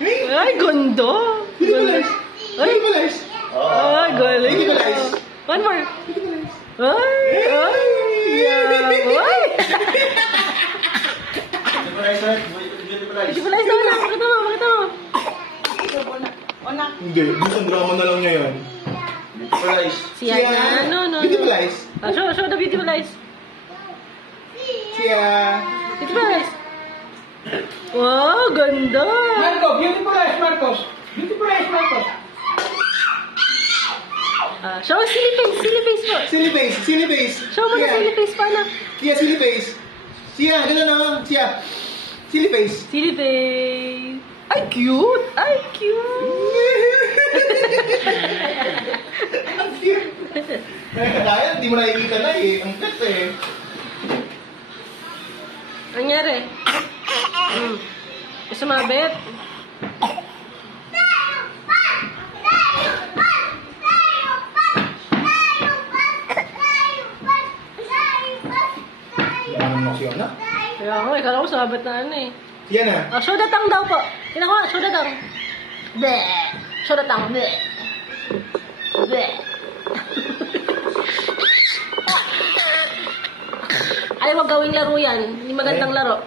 Ay, ganda. Visualize. Ay, Visualize. ay, galing. Visualize. One more. Ay, ay. Yeah. Ay. Visualize, right? Visualize. Visualize na lang. Makita mo, makita mo. Hindi, isang drama na lang niya yan. Visualize. Siya na. No. Visualize. Show the visualize. Siya. Visualize. Wow, ganda. Marco, beautiful eyes, Marcos. Beautiful eyes, Marcos. Show silly face po. Silly face, silly face. Show mo na silly face pa na. Siya, silly face. Siya, gano'n na. Siya. Silly face. Silly face. Ay, cute. Ay, cute. Ang cute. Kaya, hindi mo nakikita na eh. Ang cute eh. Nangyari? Sumabit. Ano siya na? Kaya ako, kala ko sumabit na ano eh. Siya na. Show the tongue daw po. Tinako, show the tongue. Bleh. Show the tongue. Bleh. Bleh. Ay, wag gawing laro yan. Hindi magandang laro.